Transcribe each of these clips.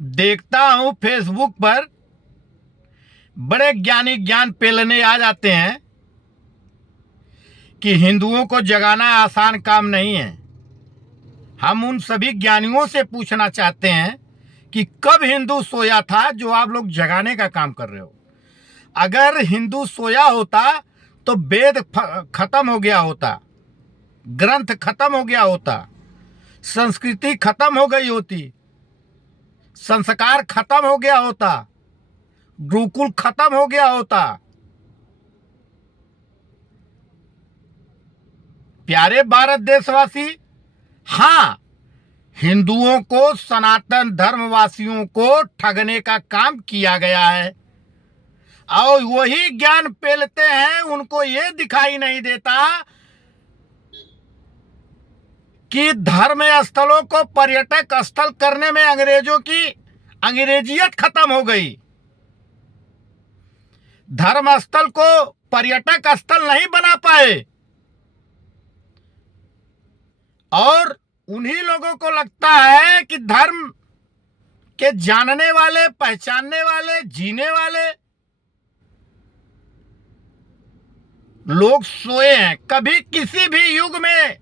देखता हूं फेसबुक पर बड़े ज्ञानी ज्ञान पेलने आ जाते हैं कि हिंदुओं को जगाना आसान काम नहीं है। हम उन सभी ज्ञानियों से पूछना चाहते हैं कि कब हिंदू सोया था जो आप लोग जगाने का काम कर रहे हो। अगर हिंदू सोया होता तो वेद खत्म हो गया होता, ग्रंथ खत्म हो गया होता, संस्कृति खत्म हो गई होती, संस्कार खत्म हो गया होता, गुरुकुल खत्म हो गया होता। प्यारे भारत देशवासी, हां, हिंदुओं को, सनातन धर्मवासियों को ठगने का काम किया गया है और वही ज्ञान पेलते हैं। उनको ये दिखाई नहीं देता कि धर्म स्थलों को पर्यटक स्थल करने में अंग्रेजों की अंग्रेजियत खत्म हो गई। धर्म स्थल को पर्यटक स्थल नहीं बना पाए और उन्हीं लोगों को लगता है कि धर्म के जानने वाले, पहचानने वाले, जीने वाले लोग सोए हैं। कभी किसी भी युग में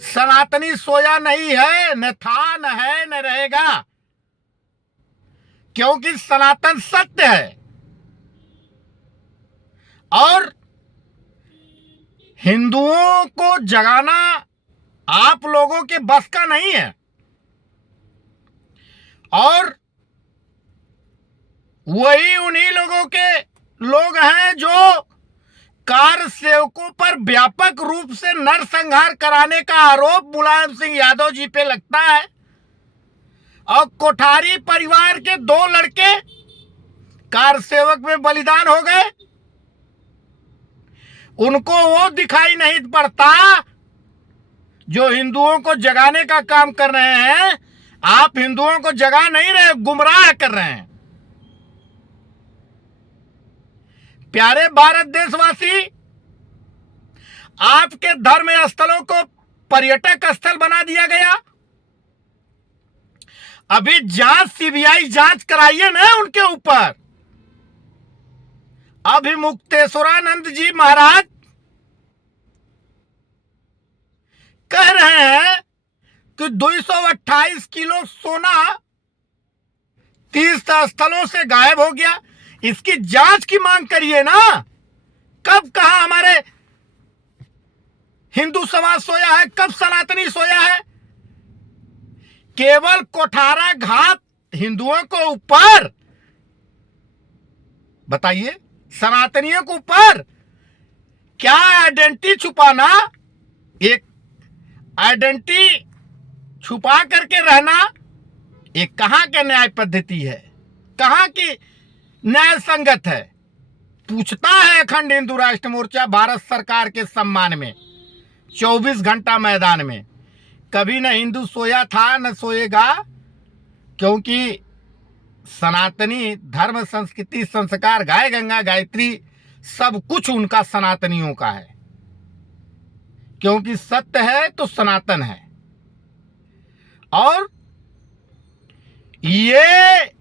सनातनी सोया नहीं है, न था, न है, न रहेगा, क्योंकि सनातन सत्य है और हिंदुओं को जगाना आप लोगों के बस का नहीं है। और वही उन्हीं लोगों के लोग हैं जो कार सेवकों पर व्यापक रूप से नरसंहार कराने का आरोप मुलायम सिंह यादव जी पे लगता है और कोठारी परिवार के 2 लड़के कार सेवक में बलिदान हो गए। उनको वो दिखाई नहीं पड़ता जो हिंदुओं को जगाने का काम कर रहे हैं। आप हिंदुओं को जगा नहीं रहे, गुमराह कर रहे हैं। प्यारे भारत देशवासी, आपके धर्म स्थलों को पर्यटक स्थल बना दिया गया। अभी जांच, सीबीआई जांच कराइए ना उनके ऊपर। अभिमुक्तेश्वरानंद जी महाराज कह रहे हैं कि 228 किलो सोना 30 स्थलों से गायब हो गया। इसकी जांच की मांग करिए ना। कब कहा हमारे हिंदू समाज सोया है, कब सनातनी सोया है? केवल कोठारा घात हिंदुओं को ऊपर, बताइए, सनातनियों को ऊपर क्या आइडेंटिटी छुपाना, एक आइडेंटिटी छुपा करके रहना, एक कहां के न्याय पद्धति है, कहां की न्याय संगत है? पूछता है अखंड हिंदू राष्ट्र मोर्चा भारत सरकार के सम्मान में 24 घंटा मैदान में। कभी न हिंदू सोया था, न सोएगा, क्योंकि सनातनी धर्म, संस्कृति, संस्कार, गाय गंगा गायत्री सब कुछ उनका सनातनियों का है। क्योंकि सत्य है तो सनातन है। और ये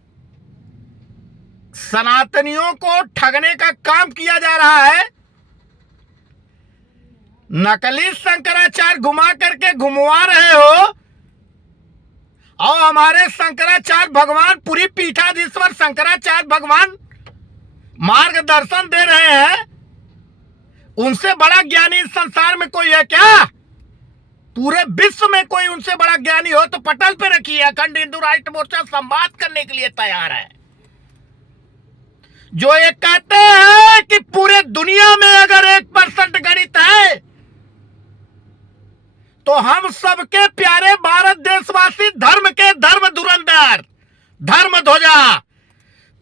सनातनियों को ठगने का काम किया जा रहा है। नकली शंकराचार्य घुमा करके घुमवा रहे हो और हमारे शंकराचार्य भगवान, पूरी पीठाधीश्वर शंकराचार्य भगवान मार्गदर्शन दे रहे हैं। उनसे बड़ा ज्ञानी इस संसार में कोई है क्या? पूरे विश्व में कोई उनसे बड़ा ज्ञानी हो तो पटल पे रखिए। अखंड हिंदू राष्ट्र मोर्चा संवाद करने के लिए तैयार है। जो ये कहते हैं कि पूरे दुनिया में अगर 1% गणित है तो हम सबके प्यारे भारत देशवासी, धर्म के धर्म धुरंधर, धर्म ध्वजा,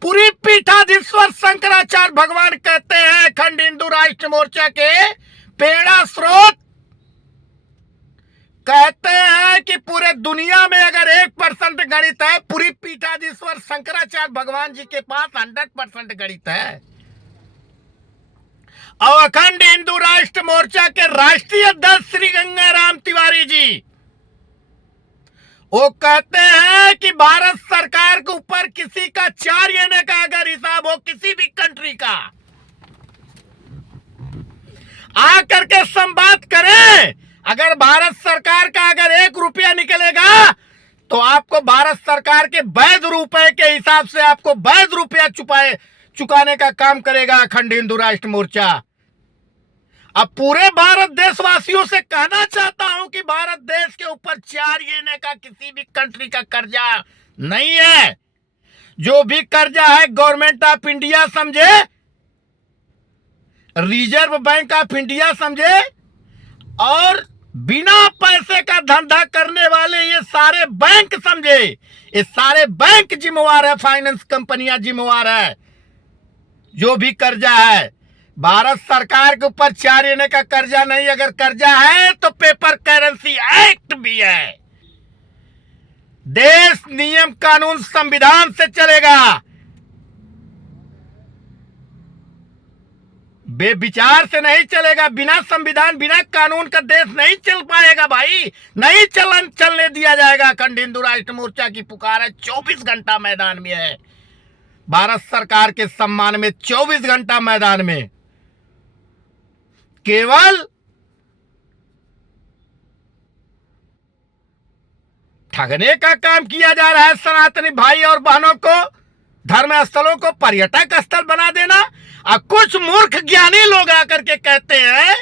पूरी पीठाधीश्वर शंकराचार्य भगवान कहते हैं, अखंड हिंदू राष्ट्र मोर्चा के प्रेरणा स्रोत कहते हैं कि पूरे दुनिया में अगर 1% गणित है, पूरी पीठाधीश्वर शंकराचार्य भगवान जी के पास 100% गणित है। और अखंड हिंदू राष्ट्र मोर्चा के राष्ट्रीय अध्यक्ष श्री गंगाराम तिवारी जी वो कहते हैं कि भारत सरकार के ऊपर किसी का 4 आने का अगर हिसाब हो किसी भी कंट्री का, आकर के संवाद करें। अगर भारत सरकार का अगर 1 रुपया निकलेगा तो आपको भारत सरकार के वैध रुपए के हिसाब से आपको वैध रुपया चुकाने का काम करेगा अखंड हिंदू राष्ट्र मोर्चा। अब पूरे भारत देशवासियों से कहना चाहता हूं कि भारत देश के ऊपर 4 आने का किसी भी कंट्री का कर्जा नहीं है। जो भी कर्जा है गवर्नमेंट ऑफ इंडिया समझे, रिजर्व बैंक ऑफ इंडिया समझे, और बिना पैसे का धंधा करने वाले ये सारे बैंक समझे। ये सारे बैंक जिम्मेवार है, फाइनेंस कंपनियां जिम्मेवार है। जो भी कर्जा है भारत सरकार के ऊपर 4 आने का कर्जा नहीं, अगर कर्जा है तो पेपर करेंसी एक्ट भी है। देश नियम कानून संविधान से चलेगा, बेविचार से नहीं चलेगा। बिना संविधान बिना कानून का देश नहीं चल पाएगा भाई, नहीं चलने दिया जाएगा। अखंड हिंदू राष्ट्र मोर्चा की पुकार है, 24 घंटा मैदान में है। भारत सरकार के सम्मान में 24 घंटा मैदान में। केवल ठगने का काम किया जा रहा है सनातनी भाई और बहनों को, धर्म स्थलों को पर्यटक स्थल बना देना। और कुछ मूर्ख ज्ञानी लोग आकर के कहते हैं,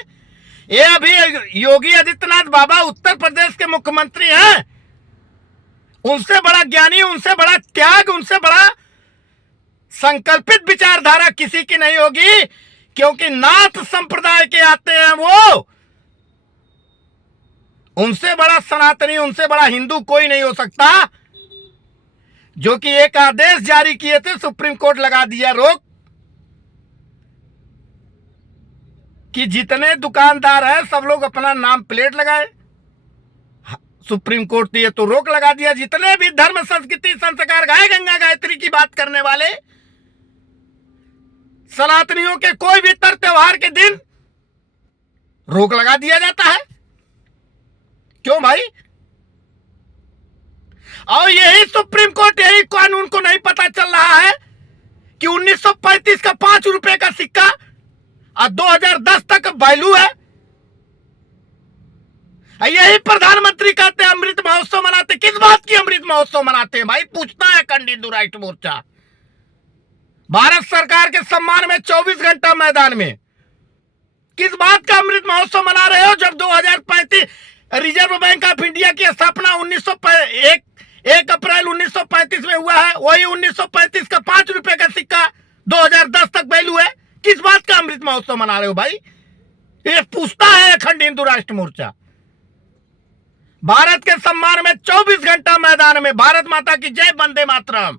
ये अभी योगी आदित्यनाथ बाबा उत्तर प्रदेश के मुख्यमंत्री हैं, उनसे बड़ा ज्ञानी, उनसे बड़ा त्याग, उनसे बड़ा संकल्पित विचारधारा किसी की नहीं होगी, क्योंकि नाथ संप्रदाय के आते हैं वो। उनसे बड़ा सनातनी, उनसे बड़ा हिंदू कोई नहीं हो सकता। जो कि एक आदेश जारी किए थे, सुप्रीम कोर्ट लगा दिया रोक कि जितने दुकानदार हैं सब लोग अपना नाम प्लेट लगाए। सुप्रीम कोर्ट ने तो रोक लगा दिया। जितने भी धर्म संस्कृति संस्कार गाय गंगा गायत्री की बात करने वाले सनातनियों के कोई भी तर त्योहार के दिन रोक लगा दिया जाता है। क्यों भाई? और यही सुप्रीम कोर्ट, यही कानून को नहीं पता चल रहा है कि 1935 का 5 रुपए का सिक्का और 2010 तक वैल्यू है। यही प्रधानमंत्री कहते हैं अमृत महोत्सव मनाते। किस बात की अमृत महोत्सव मनाते हैं भाई? पूछता है अखंड हिंदू राष्ट्र मोर्चा। भारत सरकार के सम्मान में 24 घंटा मैदान में किस बात का अमृत महोत्सव मना रहे हो? जब 2035 रिजर्व बैंक ऑफ इंडिया की स्थापना 1 अप्रैल 1935 में हुआ है, वही 1935 का 5 रुपए का सिक्का 2010 तक वैल्यू है। किस बात का अमृत महोत्सव मना रहे हो भाई? ये पूछता है अखंड हिंदू राष्ट्र मोर्चा। भारत के सम्मान में 24 घंटा मैदान में। भारत माता की जय, वंदे मातरम।